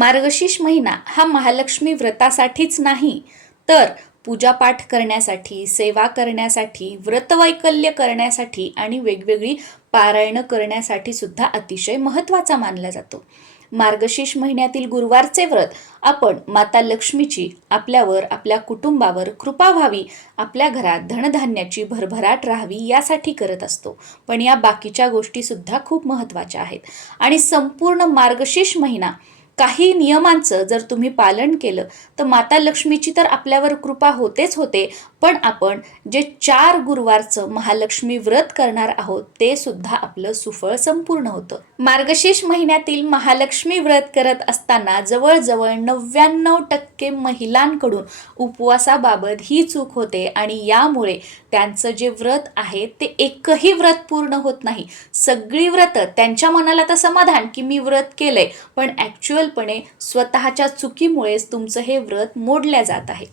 मार्गशीर्ष महिना हा महालक्ष्मी व्रतासाठीच नाही तर पूजापाठ करण्यासाठी सेवा करण्यासाठी व्रतवैकल्य करण्यासाठी आणि वेगवेगळी पारायणं करण्यासाठी सुद्धा अतिशय महत्त्वाचा मानला जातो. मार्गशीर्ष महिन्यातील गुरुवारचे व्रत आपण माता लक्ष्मीची आपल्यावर आपल्या कुटुंबावर कृपा व्हावी आपल्या घरात धनधान्याची भरभराट राहावी यासाठी करत असतो. पण या बाकीच्या गोष्टीसुद्धा खूप महत्त्वाच्या आहेत. आणि संपूर्ण मार्गशीर्ष महिना काही नियमांचं जर तुम्ही पालन केलं तर माता लक्ष्मीची तर आपल्यावर कृपा होतेच होते. पण आपण जे चार गुरुवारचं महालक्ष्मी व्रत करणार आहोत ते सुद्धा आपलं सुफळ संपूर्ण होतं. मार्गशीर्ष महिन्यातील महालक्ष्मी व्रत करत असताना जवळजवळ नव्याण्णव टक्के महिलांकडून उपवासाबाबत ही चूक होते आणि यामुळे त्यांचं जे व्रत आहे ते एकही व्रत पूर्ण होत नाही. सगळी व्रत त्यांच्या मनाला तर समाधान की मी व्रत केलंय पण ॲक्च्युअल ॲक्च्युअलपणे स्वतःच्या चुकीमुळेच तुमचं हे व्रत मोडल्या जात आहे.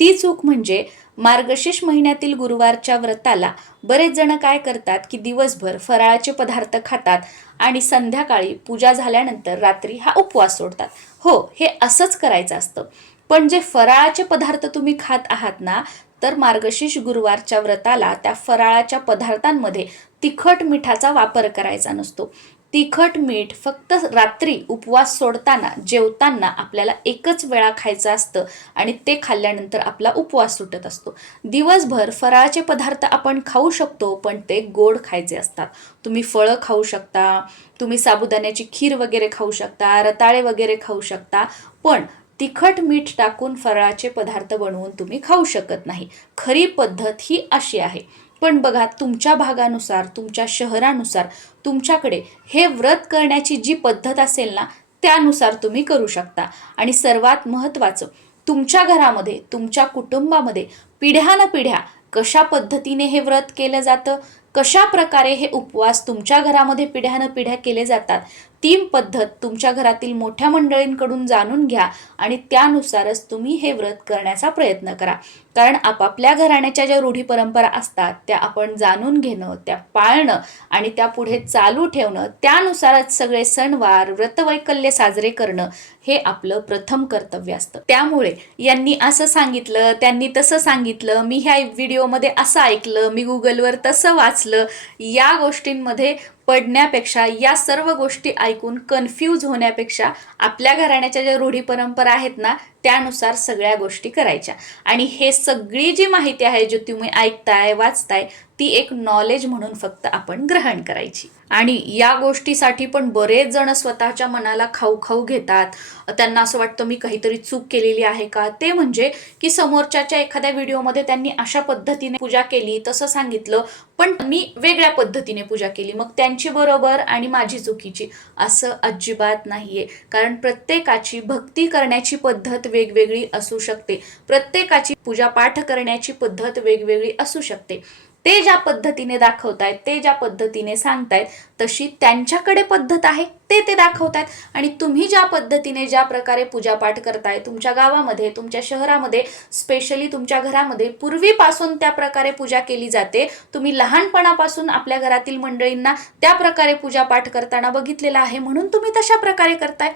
ती चूक म्हणजे मार्गशीर्ष महिन्यातील गुरुवारच्या व्रताला बरेच जण काय करतात की दिवसभर फराळाचे पदार्थ खातात आणि संध्याकाळी पूजा झाल्यानंतर रात्री हा उपवास सोडतात. हो हे असंच करायचं असतं. पण जे फराळाचे पदार्थ तुम्ही खात आहात ना तर मार्गशीर्ष गुरुवारच्या व्रताला त्या फराळाच्या पदार्थांमध्ये तिखट मिठाचा वापर करायचा नसतो. तिखट मीठ फक्त रात्री उपवास सोडताना जेवताना आपल्याला एकच वेळा खायचं असतं आणि ते खाल्ल्यानंतर आपला उपवास सुटत असतो. दिवसभर फराळाचे पदार्थ आपण खाऊ शकतो पण ते गोड खायचे असतात. तुम्ही फळं खाऊ शकता तुम्ही साबुदाण्याची खीर वगैरे खाऊ शकता रताळे वगैरे खाऊ शकता पण तिखट मीठ टाकून फराळाचे पदार्थ बनवून तुम्ही खाऊ शकत नाही. खरी पद्धत ही अशी आहे. पण बघा तुमच्या भागानुसार तुमच्या शहरानुसार तुमच्याकडे हे व्रत करण्याची जी पद्धत असेल ना त्यानुसार तुम्ही करू शकता. आणि सर्वात महत्त्वाचं तुमच्या घरामध्ये तुमच्या कुटुंबामध्ये पिढ्यानपिढ्या पिढ्या कशा पद्धतीने हे व्रत केलं जातं? कशा प्रकारे हे उपवास तुमच्या घरामध्ये पिढ्यान पिढ्या केले जातात? तीन पद्धत तुमच्या घरातील मोठ्या मंडळींकडून जाणून घ्या आणि त्यानुसारच तुम्ही हे व्रत करण्याचा प्रयत्न करा. कारण आपापल्या घराण्याच्या ज्या रूढी परंपरा असतात त्या आपण जाणून घेणं त्या पाळणं आणि त्या पुढे चालू ठेवणं त्यानुसारच सगळे सणवार व्रतवैकल्य साजरे करणं हे आपलं प्रथम कर्तव्य असतं. त्यामुळे यांनी असं सांगितलं त्यांनी तसं सांगितलं मी ह्या व्हिडिओमध्ये असं ऐकलं मी गुगलवर तसं वाचलं या गोष्टींमध्ये पडण्यापेक्षा या सर्व गोष्टी ऐकून कन्फ्यूज होण्यापेक्षा आपल्या घराण्याच्या ज्या रूढी परंपरा आहेत ना त्यानुसार सगळ्या गोष्टी करायच्या. आणि हे सगळी जी माहिती आहे जी तुम्ही ऐकताय वाचताय ती एक नॉलेज म्हणून फक्त आपण ग्रहण करायची. आणि या गोष्टीसाठी पण बरेच जण स्वतःच्या मनाला खाऊ खाऊ घेतात. त्यांना असं वाटतं मी काहीतरी चूक केलेली आहे का? ते म्हणजे की समोरच्याच्या एखाद्या व्हिडिओमध्ये त्यांनी अशा पद्धतीने पूजा केली तसं सांगितलं पण मी वेगळ्या पद्धतीने पूजा केली. मग त्यांची बरोबर आणि माझी चुकीची असं अजिबात नाहीये. कारण प्रत्येकाची भक्ती करण्याची पद्धत वेगवेगळी असू शकते. प्रत्येकाची पूजा पाठ करण्याची पद्धत वेगवेगळी असू शकते. ते ज्या पद्धतीने दाखवतायत ते ज्या पद्धतीने सांगतायत तशी त्यांच्याकडे पद्धत आहे ते ते दाखवतायत. आणि तुम्ही ज्या पद्धतीने ज्या प्रकारे पूजापाठ करताय तुमच्या गावामध्ये तुमच्या शहरामध्ये स्पेशली तुमच्या घरामध्ये पूर्वीपासून त्या प्रकारे पूजा केली जाते. तुम्ही लहानपणापासून आपल्या घरातील मंडळींना त्या प्रकारे पूजापाठ करताना बघितलेला आहे म्हणून तुम्ही तशा प्रकारे करताय.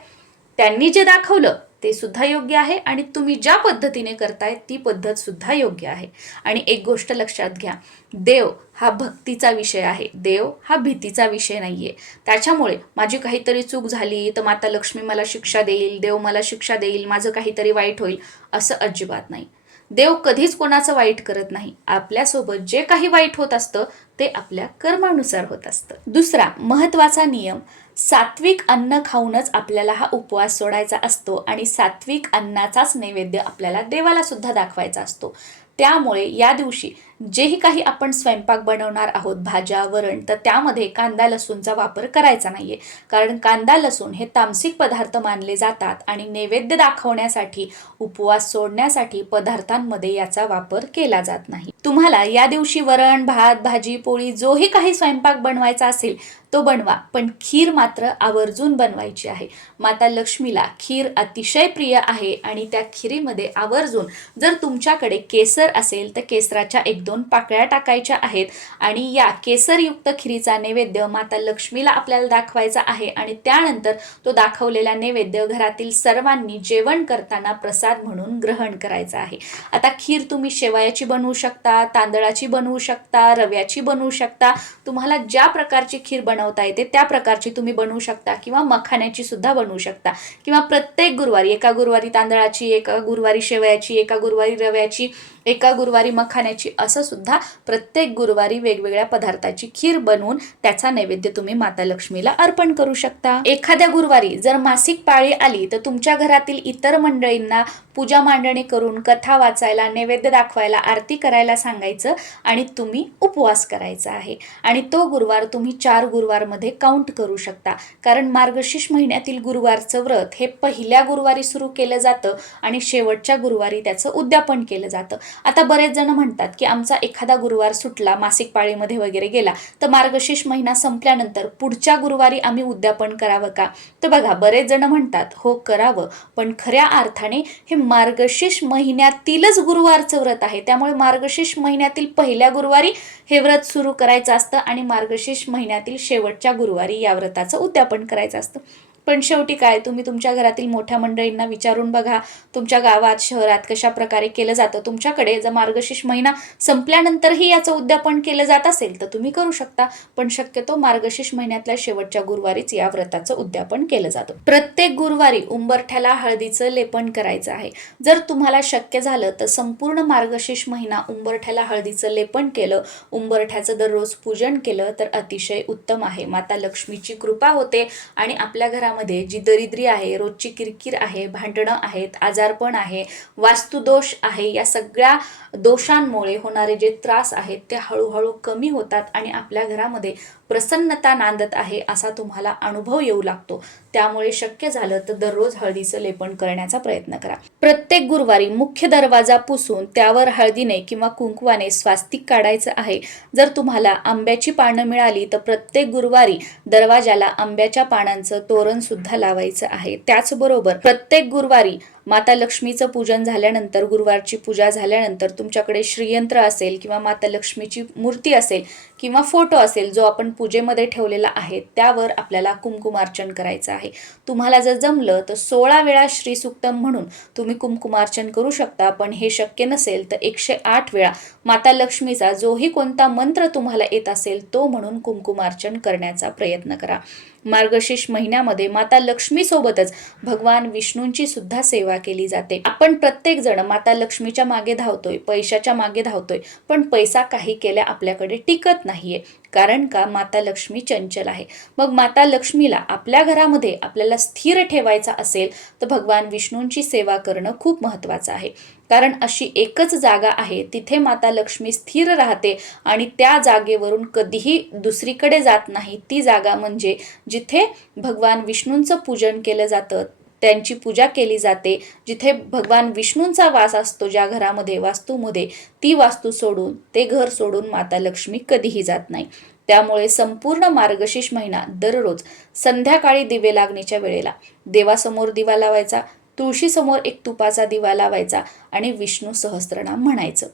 त्यांनी जे दाखवलं ते सुद्धा योग्य आहे आणि तुम्ही ज्या पद्धतीने करताय ती पद्धत सुद्धा योग्य आहे. आणि एक गोष्ट लक्षात घ्या देव हा भक्तीचा विषय आहे. देव हा भीतीचा विषय नाहीये. त्याच्यामुळे माझी काहीतरी चूक झाली तर माता लक्ष्मी मला शिक्षा देईल देव मला शिक्षा देईल माझं काहीतरी वाईट होईल असं अजिबात नाही. देव कधीच कोणाचं वाईट करत नाही. आपल्यासोबत जे काही वाईट होत असतं ते आपल्या कर्मानुसार होत असतं. दुसरा महत्त्वाचा नियम सात्विक अन्न खाऊनच आपल्याला हा उपवास सोडायचा असतो आणि सात्विक अन्नाचाच नैवेद्य आपल्याला देवाला सुद्धा दाखवायचा असतो. त्यामुळे या दिवशी जेही काही आपण स्वयंपाक बनवणार आहोत भाज्या वरण तर त्यामध्ये कांदा लसूणचा वापर करायचा नाहीये. कारण कांदा लसूण हे तामसिक पदार्थ मानले जातात आणि नैवेद्य दाखवण्यासाठी उपवास सोडण्यासाठी पदार्थांमध्ये याचा वापर केला जात नाही. तुम्हाला या दिवशी वरण भात भाजी पोळी जोही काही स्वयंपाक बनवायचा असेल तो बनवा. पण खीर मात्र आवर्जून बनवायची आहे. माता लक्ष्मीला खीर अतिशय प्रिय आहे आणि त्या खिरीमध्ये आवर्जून जर तुमच्याकडे केसर असेल तर केसराच्या एक दोन पाकळ्या टाकायच्या आहेत आणि या केसरयुक्त खिरीचा नैवेद्य माता लक्ष्मीला आपल्याला दाखवायचा आहे आणि त्यानंतर तो दाखवलेला नैवेद्य घरातील सर्वांनी जेवण करताना प्रसाद म्हणून ग्रहण करायचा आहे. आता खीर तुम्ही शेवयाची बनवू शकता तांदळाची बनवू शकता रव्याची बनवू शकता. तुम्हाला ज्या प्रकारची खीर बनवता येते त्या प्रकारची तुम्ही बनवू शकता किंवा मखाण्याची सुद्धा बनवू शकता. किंवा प्रत्येक गुरुवारी एका गुरुवारी तांदळाची एका गुरुवारी शेवयाची एका गुरुवारी रव्याची एका गुरुवारी मखाण्याची असं सुद्धा प्रत्येक गुरुवारी वेगवेगळ्या पदार्थाची खीर बनवून त्याचा नैवेद्य तुम्ही माता लक्ष्मीला अर्पण करू शकता. एखाद्या गुरुवारी जर मासिक पाळी आली तर तुमच्या घरातील इतर मंडळींना पूजा मांडणी करून कथा वाचायला नैवेद्य दाखवायला आरती करायला सांगायचं आणि तुम्ही उपवास करायचा आहे. आणि तो गुरुवार तुम्ही चार गुरुवारमध्ये काउंट करू शकता. कारण मार्गशीर्ष महिन्यातील गुरुवारचं व्रत हे पहिल्या गुरुवारी सुरू केलं जातं आणि शेवटच्या गुरुवारी त्याचं उद्यापन केलं जातं. आता बरेच जण म्हणतात की आमचा एखादा गुरुवार सुटला मासिक पाळीमध्ये वगैरे गेला तर मार्गशीर्ष महिना संपल्यानंतर पुढच्या गुरुवारी आम्ही उद्यापन करावं का? तर बघा बरेच जण म्हणतात हो करावं पण खऱ्या अर्थाने हे मार्गशीर्ष महिन्यातीलच गुरुवारचं व्रत आहे. त्यामुळे मार्गशीर्ष महिन्यातील पहिल्या गुरुवारी हे व्रत सुरू करायचं असतं आणि मार्गशीर्ष महिन्यातील शेवटच्या गुरुवारी या व्रताचं उद्यापन करायचं असतं. पण शेवटी काय? तुम्ही तुमच्या घरातील मोठ्या मंडळींना विचारून बघा. तुमच्या गावात शहरात कशा प्रकारे केलं जातं? तुमच्याकडे जर मार्गशीर्ष महिना संपल्यानंतरही याचं उद्यापन केलं जात असेल तर तुम्ही करू शकता. पण शक्यतो मार्गशीर्ष महिन्यातल्या शेवटच्या गुरुवारीच या व्रताचं उद्यापन केलं जातं. प्रत्येक गुरुवारी उंबरठ्याला हळदीचं लेपन करायचं आहे. जर तुम्हाला शक्य झालं तर संपूर्ण मार्गशीर्ष महिना उंबरठ्याला हळदीचं लेपन केलं. उंबरठ्याचं दररोज पूजन केलं तर अतिशय उत्तम आहे. माता लक्ष्मीची कृपा होते आणि आपल्या घरामध्ये जी दरिद्री आहे रोजची किरकिर आहे भांडणं आहेत आजारपण आहे वास्तुदोष आहे या सगळ्या दोषांमुळे होणारे जे त्रास आहेत ते हळूहळू कमी होतात आणि आपल्या घरामध्ये प्रसन्नता नांदत आहे असा तुम्हाला अनुभव येऊ लागतो. त्यामुळे शक्य झालं तर दररोज हळदीचं लेपन करण्याचा प्रयत्न करा. प्रत्येक गुरुवारी मुख्य दरवाजा पुसून त्यावर हळदीने किंवा कुंकवाने स्वास्तिक काढायचं आहे. जर तुम्हाला आंब्याची पानं मिळाली तर प्रत्येक गुरुवारी दरवाजाला आंब्याच्या पानांचं तोरण सुद्धा लावायचं आहे. त्याचबरोबर प्रत्येक गुरुवारी माता लक्ष्मीचं पूजन झाल्यानंतर गुरुवारची पूजा झाल्यानंतर तुमच्याकडे श्रीयंत्र असेल किंवा माता लक्ष्मीची मूर्ती असेल किंवा फोटो असेल जो आपण पूजेमध्ये ठेवलेला आहे त्यावर आपल्याला कुंकुमार्चन करायचं आहे. तुम्हाला जर जमलं तर सोळा वेळा श्रीसूक्तम म्हणून तुम्ही कुमकुमार्चन करू शकता पण हे शक्य नसेल तर एकशे आठ वेळा माता लक्ष्मीचा जोही कोणता मंत्र तुम्हाला येत असेल तो म्हणून कुमकुमार्चन करण्याचा प्रयत्न करा. मार्गशीर्ष महिन्यामध्ये माता लक्ष्मीसोबतच भगवान विष्णूंची सुद्धा सेवा केली जाते. आपण प्रत्येक जण माता लक्ष्मीच्या मागे धावतोय पैशाच्या मागे धावतोय पण पैसा काही केल्या आपल्याकडे टिकत नाहीये. कारण का? माता लक्ष्मी चंचल आहे. मग माता लक्ष्मीला आपल्या घरामध्ये आपल्याला स्थिर ठेवायचा असेल तर भगवान विष्णूंची सेवा करणं खूप महत्त्वाचं आहे. कारण अशी एकच जागा आहे तिथे माता लक्ष्मी स्थिर राहते आणि त्या जागेवरून कधीही दुसरीकडे जात नाही. ती जागा म्हणजे जिथे भगवान विष्णूंचं पूजन केलं जातं त्यांची पूजा केली जाते. जिथे भगवान विष्णूंचा वास असतो ज्या घरामध्ये वास्तूमध्ये ती वास्तू सोडून ते घर सोडून माता लक्ष्मी कधीही जात नाही. त्यामुळे संपूर्ण मार्गशीर्ष महिना दररोज संध्याकाळी दिवे लागणीच्या वेळेला देवासमोर दिवा लावायचा तुळशीसमोर एक तुपाचा दिवा लावायचा आणि विष्णू सहस्त्रनाम म्हणायचं.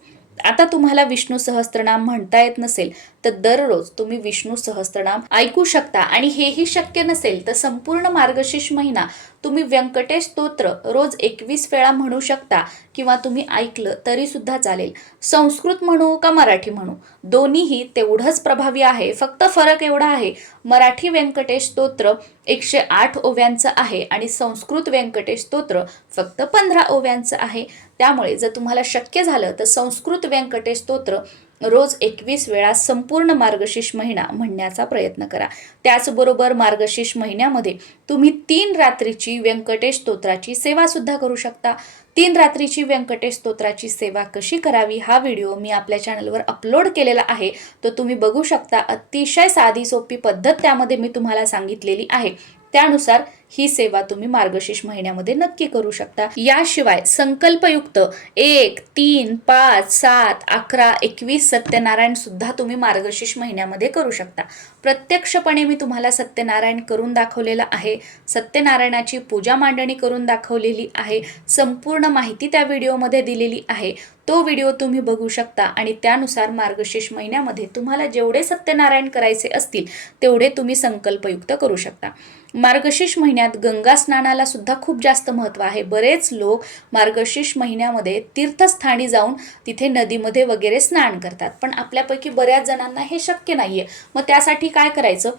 आता तुम्हाला विष्णू सहस्त्रनाम म्हणता येत नसेल तर दररोज तुम्ही विष्णू सहस्त्रनाम ऐकू शकता. आणि हेही शक्य नसेल तर संपूर्ण मार्गशीर्ष महिना तुम्ही व्यंकटेश स्तोत्र रोज एकवीस वेळा म्हणू शकता किंवा तुम्ही ऐकलं तरी सुद्धा चालेल. संस्कृत म्हणू का मराठी म्हणू? दोन्हीही तेवढंच प्रभावी आहे. फक्त फरक एवढा आहे मराठी व्यंकटेश स्तोत्र एकशे आठ ओव्यांचं आहे आणि संस्कृत व्यंकटेश स्तोत्र फक्त पंधरा ओव्यांचं आहे. त्यामुळे जर तुम्हाला शक्य झालं तर संस्कृत व्यंकटेश स्तोत्र रोज एकवीस वेळा संपूर्ण मार्गशीर्ष महिना म्हणण्याचा प्रयत्न करा. त्याचबरोबर मार्गशीर्ष महिन्यामध्ये तुम्ही तीन रात्रीची व्यंकटेश स्तोत्राची सेवा सुद्धा करू शकता. तीन रात्रीची व्यंकटेश स्तोत्राची सेवा कशी करावी हा व्हिडिओ मी आपल्या चॅनलवर अपलोड केलेला आहे. तो तुम्ही बघू शकता. अतिशय साधी सोपी पद्धत त्यामध्ये मी तुम्हाला सांगितलेली आहे. त्यानुसार ही सेवा तुम्ही मार्गशीर्ष महिन्यामध्ये नक्की करू शकता. याशिवाय संकल्पयुक्त एक तीन पाच सात अकरा एकवीस सत्यनारायण सुद्धा तुम्ही मार्गशीर्ष महिन्यामध्ये करू शकता. प्रत्यक्षपणे मी तुम्हाला सत्यनारायण करून दाखवलेलं आहे. सत्यनारायणाची पूजा मांडणी करून दाखवलेली आहे. संपूर्ण माहिती त्या व्हिडिओमध्ये दिलेली आहे. तो व्हिडिओ तुम्ही बघू शकता आणि त्यानुसार मार्गशीर्ष महिन्यामध्ये तुम्हाला जेवढे सत्यनारायण करायचे असतील तेवढे तुम्ही संकल्पयुक्त करू शकता. मार्गशीर्ष महिन्यात गंगा स्नानाला सुद्धा खूप जास्त महत्त्व आहे. बरेच लोक मार्गशीर्ष महिन्यामध्ये तीर्थस्थानी जाऊन तिथे नदीमध्ये वगैरे स्नान करतात. पण आपल्यापैकी बऱ्याच जणांना हे शक्य नाही आहे मग त्यासाठी काय करायचं?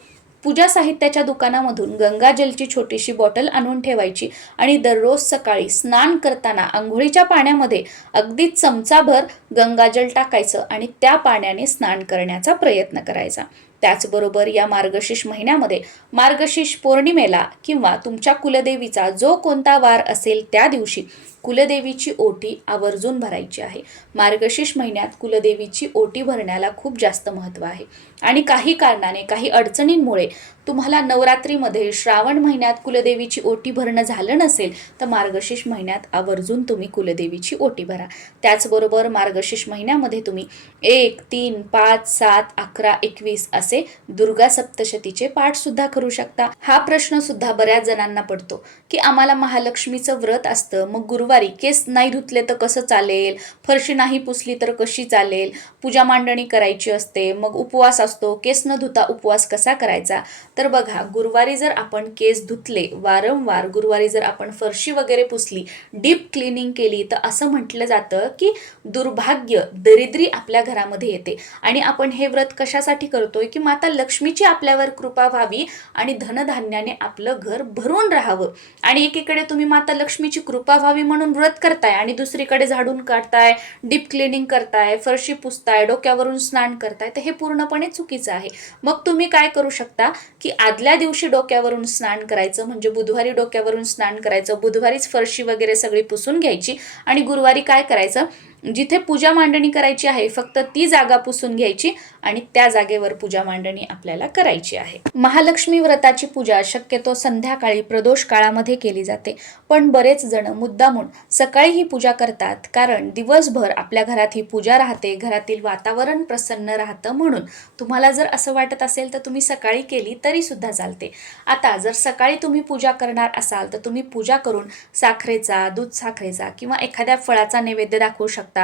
पूजा साहित्याच्या दुकानामधून गंगाजलची छोटीशी बॉटल आणून ठेवायची आणि दररोज सकाळी स्नान करताना आंघोळीच्या पाण्यामध्ये अगदी चमचाभर गंगाजल टाकायचं आणि त्या पाण्याने स्नान करण्याचा प्रयत्न करायचा. त्याचबरोबर या मार्गशीर्ष महिन्यामध्ये मार्गशीर्ष पौर्णिमेला किंवा तुमच्या कुलदेवीचा जो कोणता वार असेल त्या दिवशी कुलदेवीची ओटी आवर्जून भरायची आहे. मार्गशीर्ष महिन्यात कुलदेवीची ओटी भरण्याला खूप जास्त महत्त्व आहे. आणि काही कारणाने काही अडचणींमुळे तुम्हाला नवरात्रीमध्ये श्रावण महिन्यात कुलदेवीची ओटी भरणं झालं नसेल तर मार्गशीर्ष महिन्यात आवर्जून तुम्ही कुलदेवीची ओटी भरा. त्याचबरोबर मार्गशीर्ष महिन्यामध्ये तुम्ही एक तीन पाच सात अकरा एकवीस असे दुर्गा सप्तशतीचे पाठ सुद्धा करू शकता. हा प्रश्न सुद्धा बऱ्याच जणांना पडतो की आम्हाला महालक्ष्मीचं व्रत असतं मग गुरुवार केस नाही धुतले तर कसं चालेल? फरशी नाही पुसली तर कशी चालेल? पूजा मांडणी करायची असते मग उपवास असतो. केस न धुता उपवास कसा करायचा? तर बघा गुरुवारी जर आपण केस धुतले वारंवार गुरुवारी जर आपण फरशी वगैरे पुसली डीप क्लिनिंग केली तर असं म्हटलं जातं की दुर्भाग्य दरिद्री आपल्या घरामध्ये येते. आणि आपण हे व्रत कशासाठी करतोय की माता लक्ष्मीची आपल्यावर कृपा व्हावी आणि धनधान्याने आपलं घर भरून राहावं. आणि एकीकडे तुम्ही माता लक्ष्मीची कृपा व्हावी म्हणून व्रत करताय आणि दुसरीकडे झाडून काढताय डीप क्लिनिंग करताय फरशी पुसताय डोक्यावरून स्नान करताय तर हे पूर्णपणे चुकीचं आहे. मग तुम्ही काय करू शकता की आदल्या दिवशी डोक्यावरून स्नान करायचं म्हणजे बुधवारी डोक्यावरून स्नान करायचं बुधवारीच फरशी वगैरे सगळी पुसून घ्यायची आणि गुरुवारी काय करायचं? जिथे पूजा मांडणी करायची आहे फक्त ती जागा पुसून घ्यायची आणि त्या जागेवर पूजा मांडणी आपल्याला करायची आहे. महालक्ष्मी व्रताची पूजा शक्यतो संध्याकाळी प्रदोष काळामध्ये केली जाते. पण बरेच जण मुद्दामून सकाळी ही पूजा करतात कारण दिवसभर आपल्या घरात ही पूजा राहते घरातील वातावरण प्रसन्न राहतं म्हणून. तुम्हाला जर असं वाटत असेल तर तुम्ही सकाळी केली तरी सुद्धा चालते. आता जर सकाळी तुम्ही पूजा करणार असाल तर तुम्ही पूजा करून साखरेचा दूध साखरेचा किंवा एखाद्या फळाचा नैवेद्य दाखवू शकता.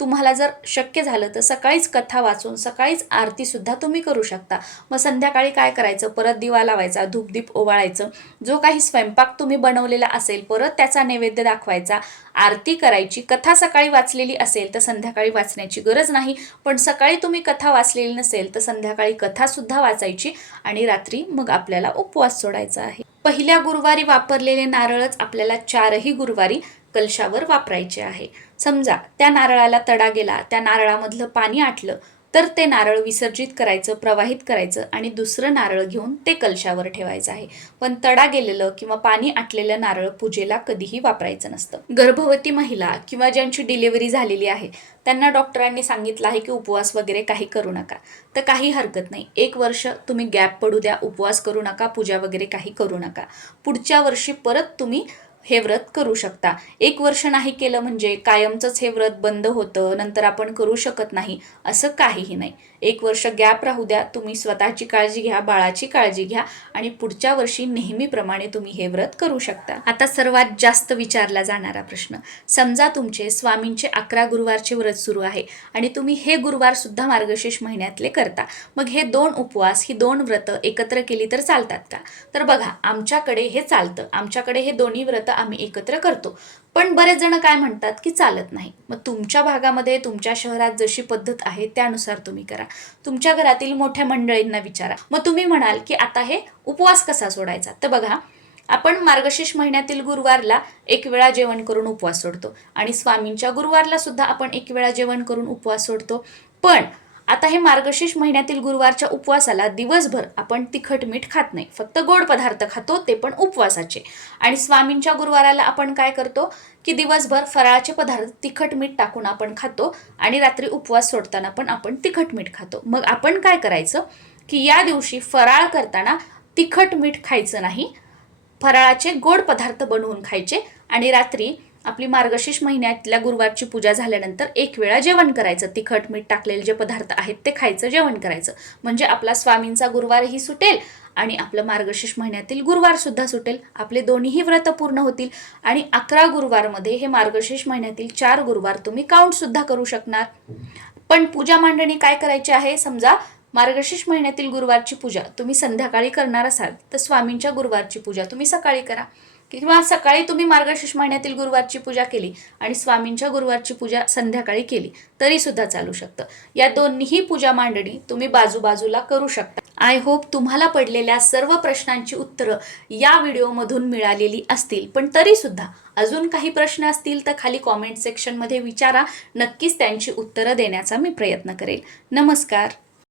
तुम्हाला जर शक्य झालं तर सकाळीच कथा वाचून सकाळीच आरती सुद्धा तुम्ही करू शकता. मग संध्याकाळी काय करायचं? परत दिवा लावायचा धूपदीप ओवाळायचं. जो काही स्वयंपाक तुम्ही बनवलेला असेल परत त्याचा नैवेद्य दाखवायचा. आरती करायची कथा सकाळी वाचलेली असेल तर संध्याकाळी वाचण्याची गरज नाही. पण सकाळी तुम्ही कथा वाचलेली नसेल तर संध्याकाळी कथासुद्धा वाचायची आणि रात्री मग आपल्याला उपवास सोडायचा आहे. पहिल्या गुरुवारी वापरलेले नारळच आपल्याला चारही गुरुवारी कलशावर वापरायचे आहे. समजा त्या नारळाला तडा गेला त्या नारळामधलं पाणी आटलं तर ते नारळ विसर्जित करायचं प्रवाहित करायचं आणि दुसरं नारळ घेऊन ते कलशावर ठेवायचं आहे. पण तडा गेलेलं किंवा पाणी आटलेलं नारळ पूजेला कधीही वापरायचं नसतं. गर्भवती महिला किंवा ज्यांची डिलिव्हरी झालेली आहे त्यांना डॉक्टरांनी सांगितलं आहे की उपवास वगैरे काही करू नका. तर काही हरकत नाही. एक वर्ष तुम्ही गॅप पडू द्या उपवास करू नका पूजा वगैरे काही करू नका. पुढच्या वर्षी परत तुम्ही हे व्रत करू शकता. एक वर्ष नाही केलं म्हणजे कायमचंच हे व्रत बंद होतं नंतर आपण करू शकत नाही असं काहीही नाही. एक वर्ष गॅप राहू द्या तुम्ही स्वतःची काळजी घ्या बाळाची काळजी घ्या आणि पुढच्या वर्षी नेहमीप्रमाणे तुम्ही हे व्रत करू शकता. आता सर्वात जास्त विचारला जाणारा प्रश्न समजा तुमचे स्वामींचे अकरा गुरुवारचे व्रत सुरू आहे आणि तुम्ही हे गुरुवार सुद्धा मार्गशीर्ष महिन्यातले करता मग हे दोन उपवास ही दोन व्रत एकत्र केली तर चालतात का? तर बघा आमच्याकडे हे चालतं आमच्याकडे हे दोन्ही व्रत आम्ही एकत्र करतो. पण बरेच जण काय म्हणतात की चालत नाही. मग तुमच्या भागामध्ये तुमच्या शहरात जशी पद्धत आहे त्यानुसार तुम्ही करा. तुमच्या घरातील मोठ्या मंडळींना विचारा. मग तुम्ही म्हणाल की आता हे उपवास कसा सोडायचा? तर बघा आपण मार्गशीर्ष महिन्यातील गुरुवारला एक वेळा जेवण करून उपवास सोडतो. आणि स्वामींच्या गुरुवारला सुद्धा आपण एक वेळा जेवण करून उपवास सोडतो. पण आता हे मार्गशीर्ष महिन्यातील गुरुवारच्या उपवासाला दिवसभर आपण तिखट मीठ खात नाही. फक्त गोड पदार्थ खातो ते पण उपवासाचे. आणि स्वामींच्या गुरुवाराला आपण काय करतो? की दिवसभर फराळाचे पदार्थ तिखट मीठ टाकून आपण खातो आणि रात्री उपवास सोडताना पण आपण तिखट मीठ खातो. मग आपण काय करायचं? की या दिवशी फराळ करताना तिखट मीठ खायचं नाही. फराळाचे गोड पदार्थ बनवून खायचे आणि रात्री आपली मार्गशीर्ष महिन्यातल्या गुरुवारची पूजा झाल्यानंतर एक वेळा जेवण करायचं. तिखट मीठ टाकलेले जे पदार्थ आहेत ते खायचं जेवण करायचं. म्हणजे आपला स्वामींचा गुरुवारही सुटेल आणि आपलं मार्गशीर्ष महिन्यातील गुरुवारसुद्धा सुटेल. आपले दोन्हीही व्रत पूर्ण होतील आणि अकरा गुरुवारमध्ये हे मार्गशीर्ष महिन्यातील चार गुरुवार तुम्ही काउंटसुद्धा करू शकणार. पण पूजा मांडणी काय करायची आहे? समजा मार्गशीर्ष महिन्यातील गुरुवारची पूजा तुम्ही संध्याकाळी करणार असाल तर स्वामींच्या गुरुवारची पूजा तुम्ही सकाळी करा. किंवा सकाळी तुम्ही मार्गशीर्ष महिन्यातील गुरुवारची पूजा केली आणि स्वामींच्या गुरुवारची पूजा संध्याकाळी केली तरी सुद्धा चालू शकतं. या दोन्हीही पूजा मांडणी तुम्ही बाजूबाजूला करू शकता. आय होप तुम्हाला पडलेल्या सर्व प्रश्नांची उत्तरं या व्हिडिओमधून मिळालेली असतील. पण तरीसुद्धा अजून काही प्रश्न असतील तर खाली कॉमेंट सेक्शनमध्ये विचारा. नक्कीच त्यांची उत्तरं देण्याचा मी प्रयत्न करेल. नमस्कार.